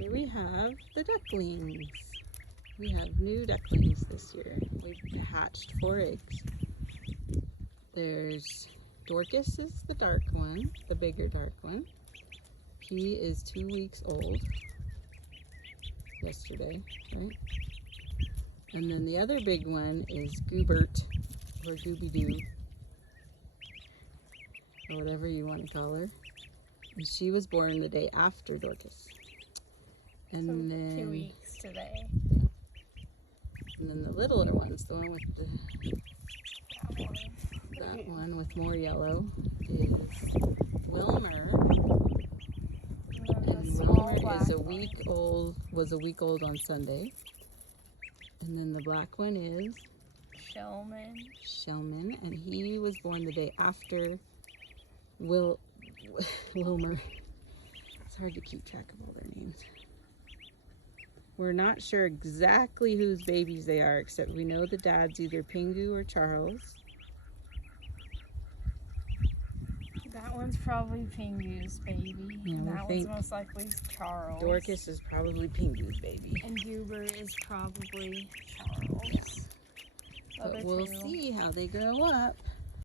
Here we have the ducklings. We have new ducklings this year. We've hatched 4 eggs. There's Dorcas is the dark one, the bigger dark one. He is 2 weeks old. Yesterday, right? And then the other big one is Goobert, or Gooby-Doo, or whatever you want to call her. And she was born the day after Dorcas. And so then 2 weeks today. And then the littler one's the one with that one with more yellow is Wilmer. And Wilmer is was a week old on Sunday. And then the black one is Shellman, and he was born the day after Wilmer. It's hard to keep track of all their names. We're not sure exactly whose babies they are, except we know the dad's either Pingu or Charles. That one's probably Pingu's baby. Yeah, and we that think one's most likely Charles. Dorcas is probably Pingu's baby. And Goober is probably Charles. Yes. But we'll see how they grow up.